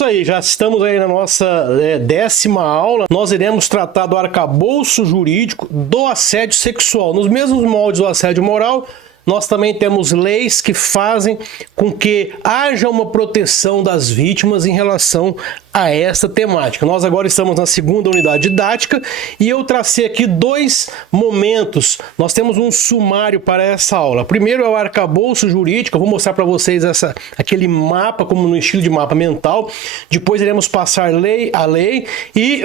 isso aí, já estamos aí na nossa 10ª aula. Nós iremos tratar do arcabouço jurídico do assédio sexual. Nos mesmos moldes do assédio moral, nós também temos leis que fazem com que haja uma proteção das vítimas em relação a esta temática. Nós agora estamos na 2ª unidade didática e eu tracei aqui 2 momentos. Nós temos um sumário para essa aula. Primeiro é o arcabouço jurídico, eu vou mostrar para vocês aquele mapa, como no estilo de mapa mental. Depois iremos passar lei a lei e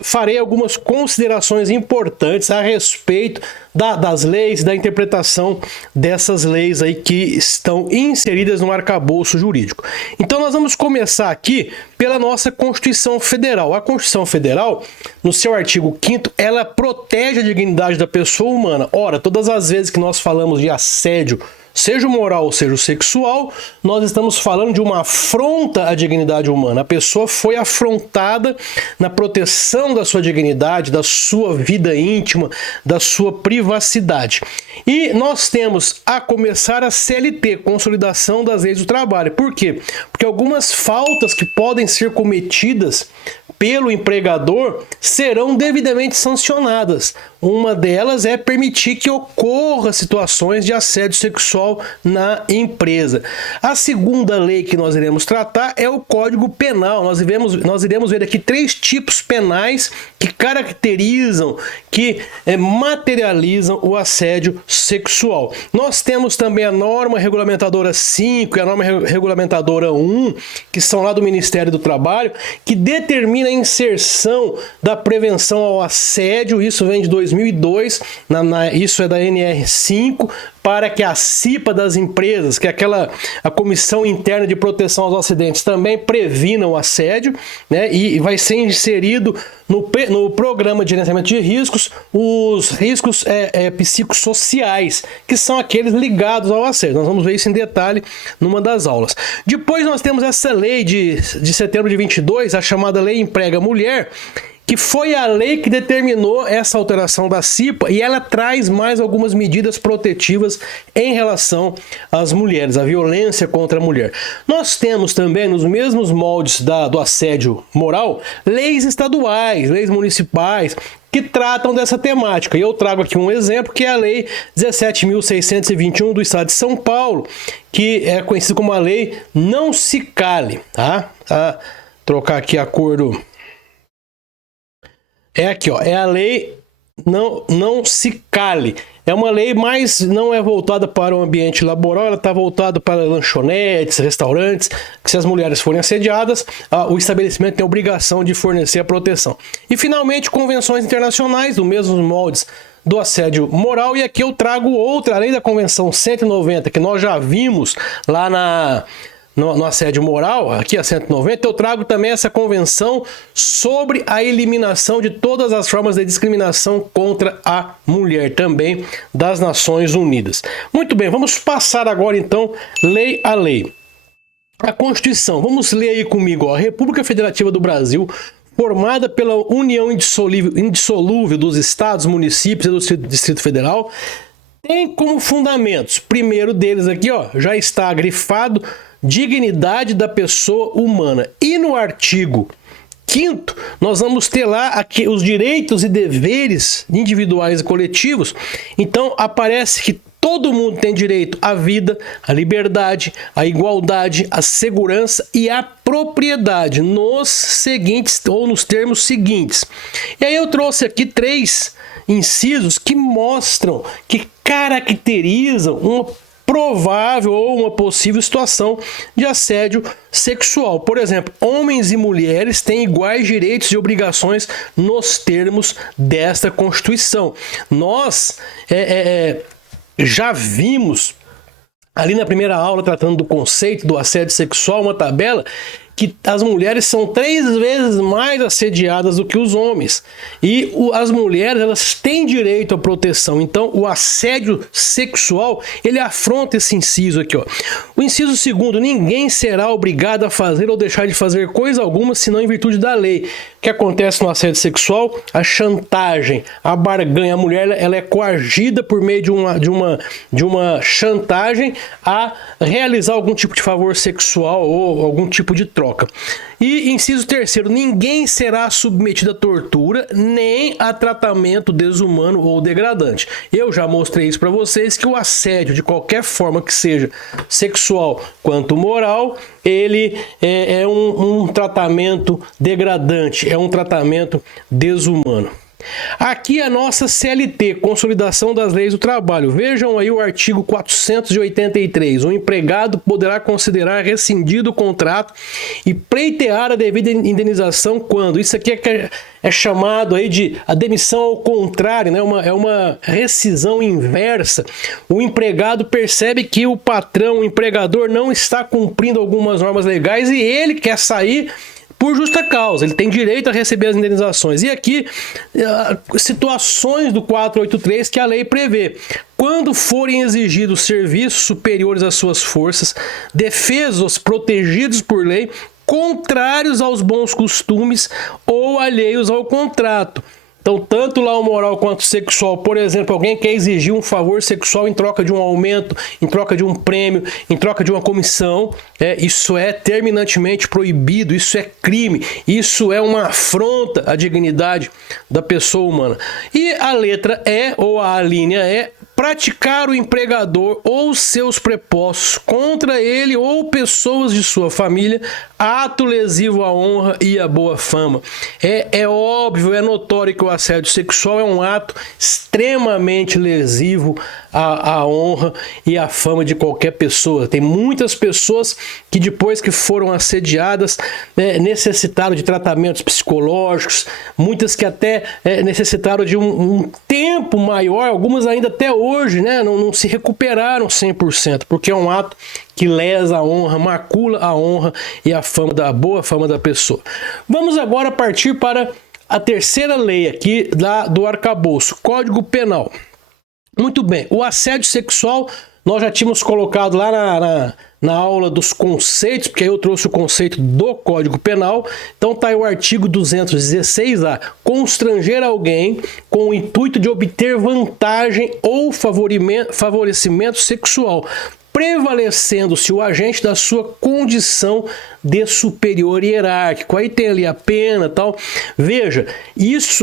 farei algumas considerações importantes a respeito das leis, da interpretação dessas leis aí que estão inseridas no arcabouço jurídico. Então nós vamos começar aqui pela nossa Constituição Federal. A Constituição Federal, no seu artigo 5º, ela protege a dignidade da pessoa humana. Ora, todas as vezes que nós falamos de assédio, seja o moral ou seja o sexual, nós estamos falando de uma afronta à dignidade humana. A pessoa foi afrontada na proteção da sua dignidade, da sua vida íntima, da sua privacidade. E nós temos a começar a CLT, Consolidação das Leis do Trabalho. Por quê? Porque algumas faltas que podem ser cometidas pelo empregador serão devidamente sancionadas. Uma delas é permitir que ocorra situações de assédio sexual na empresa. A segunda lei que nós iremos tratar é o Código Penal. Nós iremos ver aqui 3 tipos penais que caracterizam, que materializam o assédio sexual. Nós temos também a norma regulamentadora 5 e a norma regulamentadora 1, que são lá do Ministério do Trabalho, que determina a inserção da prevenção ao assédio. Isso vem de 2002, isso é da NR5, para que a CIPA das empresas, que é a Comissão Interna de Proteção aos Acidentes, também previna o assédio, né? E vai ser inserido no programa de gerenciamento de riscos os riscos psicossociais, que são aqueles ligados ao assédio. Nós vamos ver isso em detalhe numa das aulas. Depois nós temos essa lei de setembro de 22, a chamada Lei Emprega Mulher, que foi a lei que determinou essa alteração da CIPA, e ela traz mais algumas medidas protetivas em relação às mulheres, a violência contra a mulher. Nós temos também, nos mesmos moldes do assédio moral, leis estaduais, leis municipais, que tratam dessa temática. E eu trago aqui um exemplo, que é a Lei 17.621 do Estado de São Paulo, que é conhecida como a Lei Não Se Cale, tá? Trocar aqui a cor do... É aqui, ó, é a lei não se cale. É uma lei, mas não é voltada para o ambiente laboral, ela está voltada para lanchonetes, restaurantes, que se as mulheres forem assediadas, o estabelecimento tem a obrigação de fornecer a proteção. E finalmente, convenções internacionais, do mesmos moldes do assédio moral, e aqui eu trago outra, além da Convenção 190, que nós já vimos lá no assédio moral, aqui a 190, eu trago também essa convenção sobre a eliminação de todas as formas de discriminação contra a mulher, também das Nações Unidas. Muito bem, vamos passar agora então lei a lei. A Constituição, vamos ler aí comigo, ó. A República Federativa do Brasil, formada pela união indissolúvel dos estados, municípios e do Distrito Federal, tem como fundamentos, primeiro deles aqui, ó, já está grifado, dignidade da pessoa humana. E no artigo 5º, nós vamos ter lá aqui os direitos e deveres individuais e coletivos. Então aparece que todo mundo tem direito à vida, à liberdade, à igualdade, à segurança e à propriedade nos termos seguintes. E aí eu trouxe aqui 3 incisos que mostram, que caracterizam uma provável ou uma possível situação de assédio sexual. Por exemplo, homens e mulheres têm iguais direitos e obrigações nos termos desta Constituição. Nós já vimos ali na primeira aula, tratando do conceito do assédio sexual, uma tabela que as mulheres são 3 vezes mais assediadas do que os homens. E as mulheres, elas têm direito à proteção. Então, o assédio sexual, ele afronta esse inciso aqui, ó. O inciso 2º, ninguém será obrigado a fazer ou deixar de fazer coisa alguma, senão em virtude da lei. que acontece no assédio sexual? A chantagem, a barganha. A mulher ela é coagida por meio de uma chantagem a realizar algum tipo de favor sexual ou algum tipo de troca. E inciso terceiro, ninguém será submetido a tortura nem a tratamento desumano ou degradante. Eu já mostrei isso para vocês, que o assédio, de qualquer forma que seja, sexual quanto moral, ele é um tratamento degradante, é um tratamento desumano. Aqui a nossa CLT, Consolidação das Leis do Trabalho. Vejam aí o artigo 483. O empregado poderá considerar rescindido o contrato e pleitear a devida indenização quando? Isso aqui é chamado aí de a demissão ao contrário, né? É uma rescisão inversa. O empregado percebe que o patrão, o empregador, não está cumprindo algumas normas legais e ele quer sair por justa causa, ele tem direito a receber as indenizações. E aqui, situações do 483 que a lei prevê. Quando forem exigidos serviços superiores às suas forças, defesos protegidos por lei, contrários aos bons costumes ou alheios ao contrato. Então, tanto lá o moral quanto o sexual, por exemplo, alguém quer exigir um favor sexual em troca de um aumento, em troca de um prêmio, em troca de uma comissão, isso é terminantemente proibido, isso é crime, isso é uma afronta à dignidade da pessoa humana. E a letra E, ou a linha E, praticar o empregador ou seus prepostos contra ele ou pessoas de sua família, ato lesivo à honra e à boa fama. É óbvio, é notório que o assédio sexual é um ato extremamente lesivo à honra e à fama de qualquer pessoa. Tem muitas pessoas que depois que foram assediadas necessitaram de tratamentos psicológicos, muitas que até necessitaram de um tempo maior, algumas ainda até hoje, né, não se recuperaram 100%, porque é um ato que lesa a honra, macula a honra e a boa fama da pessoa. Vamos agora partir para a terceira lei aqui do arcabouço, Código Penal. Muito bem, o assédio sexual nós já tínhamos colocado lá na aula dos conceitos, porque aí eu trouxe o conceito do Código Penal. Então tá aí o artigo 216A, constranger alguém com o intuito de obter vantagem ou favorecimento sexual, prevalecendo-se o agente da sua condição de superior hierárquico. Aí tem ali a pena, tal. Veja,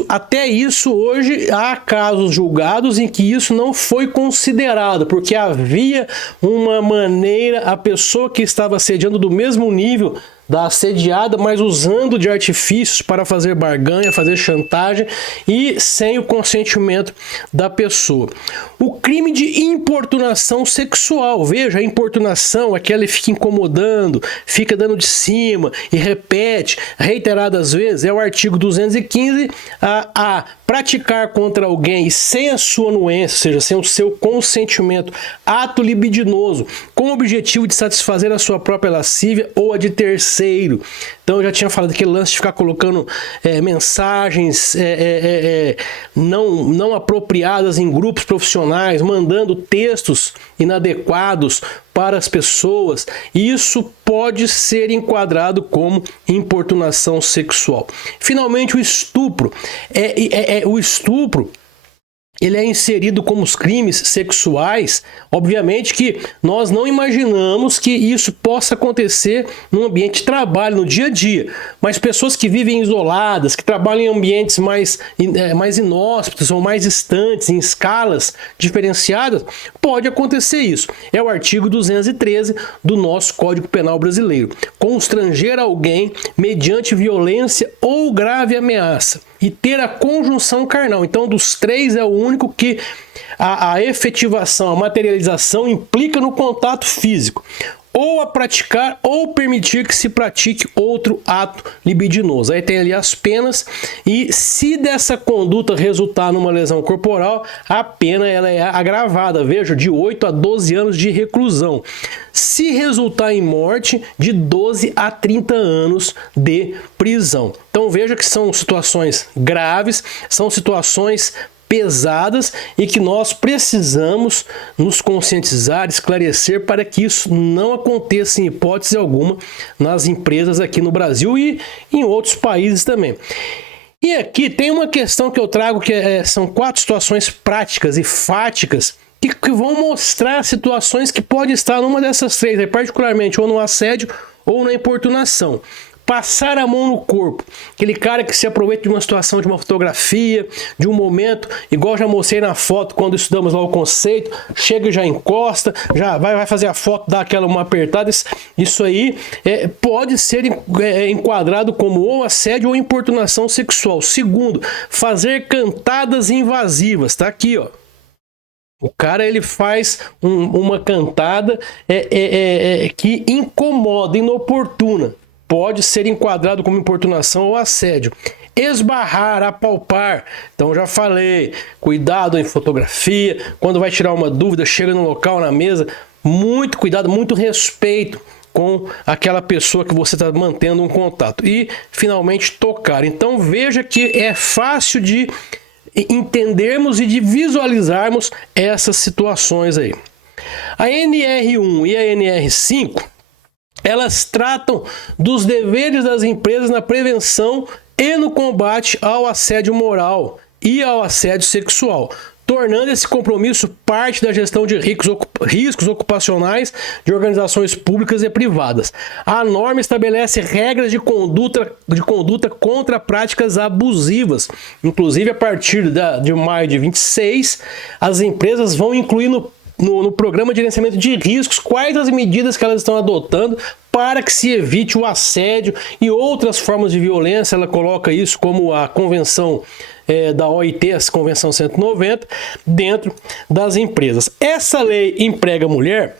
até isso hoje há casos julgados em que isso não foi considerado, porque havia uma maneira, a pessoa que estava assediando do mesmo nível da assediada, mas usando de artifícios para fazer barganha, fazer chantagem e sem o consentimento da pessoa. O crime de importunação sexual, veja, a importunação é que ele fica incomodando, fica dando de cima e repete reiteradas vezes, é o artigo 215 a praticar contra alguém sem a sua anuência, ou seja, sem o seu consentimento, ato libidinoso, com o objetivo de satisfazer a sua própria lascívia ou a de terceiro. Então eu já tinha falado daquele lance de ficar colocando mensagens não apropriadas em grupos profissionais, mandando textos inadequados para as pessoas. Isso pode ser enquadrado como importunação sexual. Finalmente, o estupro. O estupro, ele é inserido como os crimes sexuais. Obviamente que nós não imaginamos que isso possa acontecer no ambiente de trabalho, no dia a dia. Mas pessoas que vivem isoladas, que trabalham em ambientes mais inóspitos ou mais distantes, em escalas diferenciadas, pode acontecer isso. É o artigo 213 do nosso Código Penal brasileiro. Constranger alguém mediante violência ou grave ameaça e ter a conjunção carnal. Então, dos três é o único que a efetivação, a materialização implica no contato físico. Ou a praticar ou permitir que se pratique outro ato libidinoso. Aí tem ali as penas e se dessa conduta resultar numa lesão corporal, a pena ela é agravada, veja, de 8 a 12 anos de reclusão. Se resultar em morte, de 12 a 30 anos de prisão. Então veja que são situações graves, são situações pesadas e que nós precisamos nos conscientizar, esclarecer para que isso não aconteça em hipótese alguma nas empresas aqui no Brasil e em outros países também. E aqui tem uma questão que eu trago que são 4 situações práticas e fáticas que vão mostrar situações que pode estar numa dessas 3, aí, particularmente ou no assédio ou na importunação. Passar a mão no corpo, aquele cara que se aproveita de uma situação, de uma fotografia, de um momento, igual já mostrei na foto quando estudamos lá o conceito, chega e já encosta, já vai fazer a foto, dá aquela uma apertada, isso aí pode ser enquadrado como ou assédio ou importunação sexual. Segundo, fazer cantadas invasivas, tá aqui, ó. O cara ele faz uma cantada que incomoda, inoportuna. Pode ser enquadrado como importunação ou assédio. Esbarrar, apalpar. Então já falei, cuidado em fotografia, quando vai tirar uma dúvida, chega no local, na mesa, muito cuidado, muito respeito com aquela pessoa que você está mantendo um contato. E finalmente tocar. Então veja que é fácil de entendermos e de visualizarmos essas situações aí. A NR1 e a NR5, elas tratam dos deveres das empresas na prevenção e no combate ao assédio moral e ao assédio sexual, tornando esse compromisso parte da gestão de riscos ocupacionais de organizações públicas e privadas. A norma estabelece regras de conduta contra práticas abusivas. Inclusive, a partir de maio de 26, as empresas vão incluir no programa de gerenciamento de riscos quais as medidas que elas estão adotando para que se evite o assédio e outras formas de violência. Ela coloca isso como a convenção da OIT, a Convenção 190, dentro das empresas. Essa lei emprega mulher,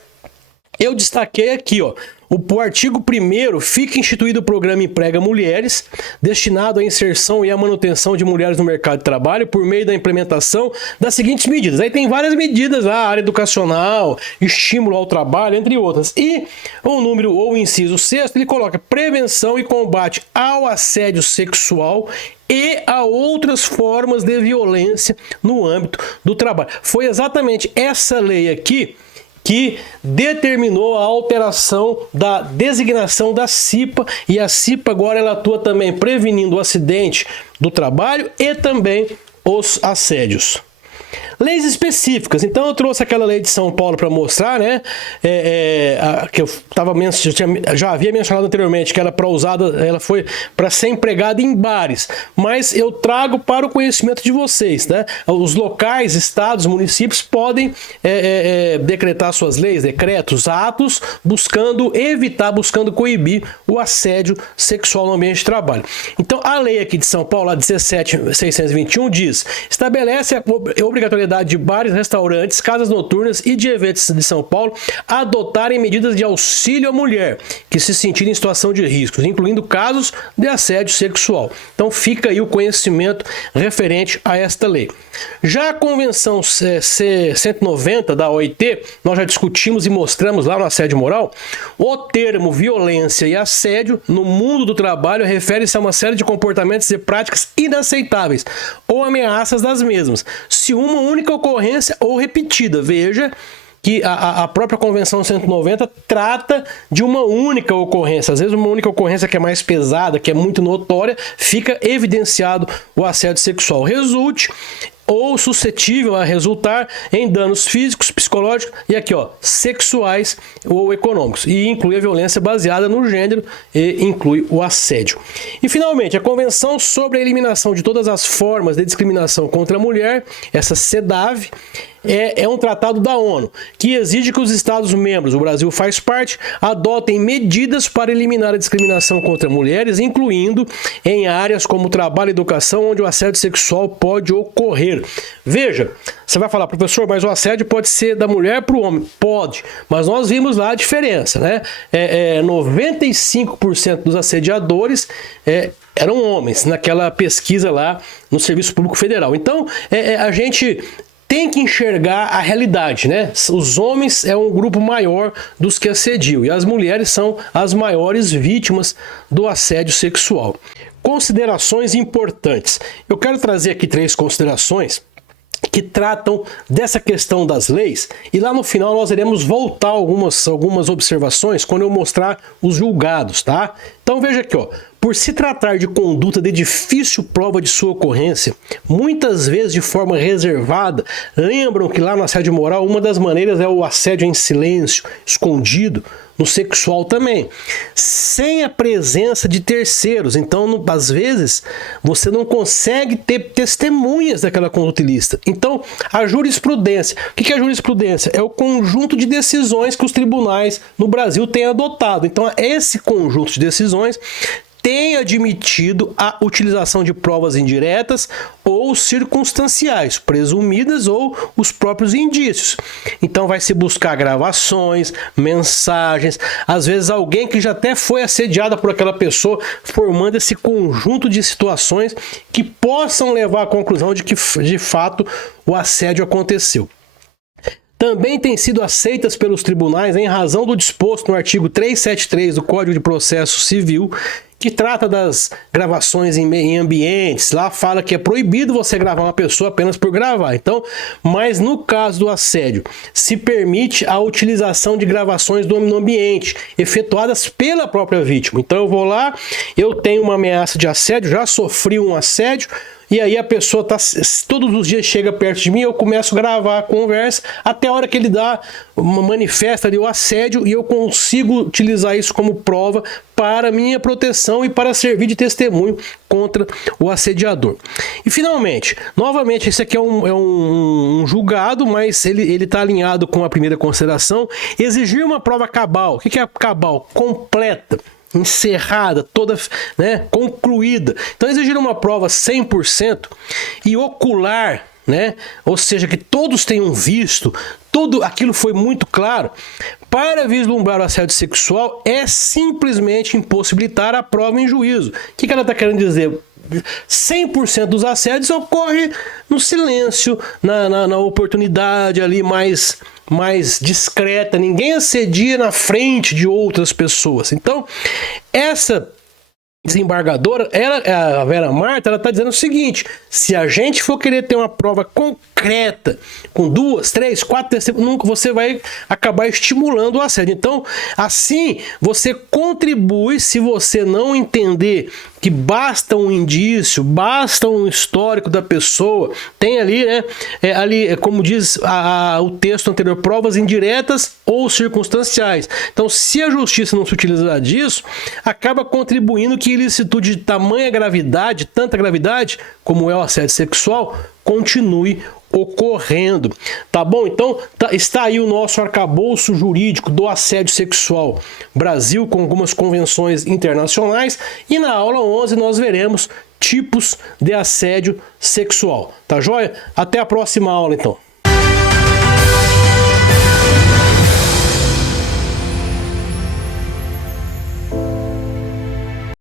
eu destaquei aqui, ó. O artigo 1º, fica instituído o programa Emprega Mulheres, destinado à inserção e à manutenção de mulheres no mercado de trabalho por meio da implementação das seguintes medidas. Aí tem várias medidas lá, área educacional, estímulo ao trabalho, entre outras. E o inciso 6º, ele coloca prevenção e combate ao assédio sexual e a outras formas de violência no âmbito do trabalho. Foi exatamente essa lei aqui que determinou a alteração da designação da CIPA, e a CIPA agora ela atua também prevenindo o acidente do trabalho e também os assédios. Leis específicas, então eu trouxe aquela lei de São Paulo para mostrar, né, que eu já havia mencionado anteriormente, que ela ela foi para ser empregada em bares, mas eu trago para o conhecimento de vocês, né? Os locais, estados, municípios podem decretar suas leis, decretos, atos, buscando coibir o assédio sexual no ambiente de trabalho. Então a lei aqui de São Paulo, a 17.621, diz: estabelece a obrigatoriedade de bares, restaurantes, casas noturnas e de eventos de São Paulo adotarem medidas de auxílio à mulher que se sentir em situação de riscos, incluindo casos de assédio sexual. Então fica aí o conhecimento referente a esta lei. Já a Convenção 190 da OIT, nós já discutimos e mostramos lá no assédio moral, o termo violência e assédio no mundo do trabalho refere-se a uma série de comportamentos e práticas inaceitáveis ou ameaças das mesmas, se uma única ocorrência ou repetida. Veja que a própria Convenção 190 trata de uma única ocorrência. Às vezes uma única ocorrência que é mais pesada, que é muito notória, fica evidenciado o assédio sexual. Resulte ou suscetível a resultar em danos físicos, psicológicos e aqui, ó, sexuais ou econômicos, e inclui a violência baseada no gênero e inclui o assédio. E finalmente, a Convenção sobre a Eliminação de Todas as Formas de Discriminação contra a Mulher, essa CEDAW, é um tratado da ONU que exige que os Estados-membros, o Brasil faz parte, adotem medidas para eliminar a discriminação contra mulheres, incluindo em áreas como trabalho e educação, onde o assédio sexual pode ocorrer. Veja, você vai falar, professor, mas o assédio pode ser da mulher para o homem? Pode, mas nós vimos lá a diferença, né? 95% dos assediadores eram homens, naquela pesquisa lá no Serviço Público Federal. Então, a gente tem que enxergar a realidade, né? Os homens é um grupo maior dos que assediam e as mulheres são as maiores vítimas do assédio sexual. Considerações importantes. Eu quero trazer aqui 3 considerações que tratam dessa questão das leis, e lá no final nós iremos voltar algumas observações quando eu mostrar os julgados, tá? Então veja aqui, ó. Por se tratar de conduta de difícil prova de sua ocorrência, muitas vezes de forma reservada, lembram que lá no assédio moral uma das maneiras é o assédio em silêncio, escondido, no sexual também, sem a presença de terceiros. Então, às vezes, você não consegue ter testemunhas daquela conduta ilícita. Então, a jurisprudência. O que é a jurisprudência? É o conjunto de decisões que os tribunais no Brasil têm adotado. Então, esse conjunto de decisões tem admitido a utilização de provas indiretas ou circunstanciais, presumidas ou os próprios indícios. Então vai se buscar gravações, mensagens, às vezes alguém que já até foi assediado por aquela pessoa, formando esse conjunto de situações que possam levar à conclusão de que de fato o assédio aconteceu. Também têm sido aceitas pelos tribunais em razão do disposto no artigo 373 do Código de Processo Civil, que trata das gravações em ambientes. Lá fala que é proibido você gravar uma pessoa apenas por gravar. Então, mas no caso do assédio, se permite a utilização de gravações no ambiente, efetuadas pela própria vítima. Então eu vou lá, eu tenho uma ameaça de assédio, já sofri um assédio, e aí a pessoa todos os dias chega perto de mim, eu começo a gravar a conversa, até a hora que ele manifesta ali o assédio, e eu consigo utilizar isso como prova para minha proteção e para servir de testemunho contra o assediador. E finalmente, novamente, esse aqui é um julgado, mas ele está alinhado com a primeira consideração, exigir uma prova cabal. O que é cabal? Completa, encerrada, toda, né, concluída. Então exigir uma prova 100% e ocular, né, ou seja, que todos tenham visto, tudo aquilo foi muito claro. Para vislumbrar o assédio sexual é simplesmente impossibilitar a prova em juízo. O que ela está querendo dizer? 100% dos assédios ocorre no silêncio, na oportunidade ali mais discreta, ninguém assedia na frente de outras pessoas. Então, essa desembargadora, a Vera Marta, ela está dizendo o seguinte: se a gente for querer ter uma prova concreta, com 2, 3, 4 testemunhas, nunca você vai acabar estimulando o assédio. Então, assim, você contribui, se você não entender que basta um indício, basta um histórico da pessoa, tem ali, né, como diz o texto anterior, provas indiretas ou circunstanciais. Então, se a justiça não se utilizar disso, acaba contribuindo que ilicitude de tamanha gravidade, tanta gravidade, como é o assédio sexual, continue ocorrendo. Tá bom? Então, está aí o nosso arcabouço jurídico do assédio sexual Brasil, com algumas convenções internacionais, e na aula 11 nós veremos tipos de assédio sexual. Tá joia? Até a próxima aula, então.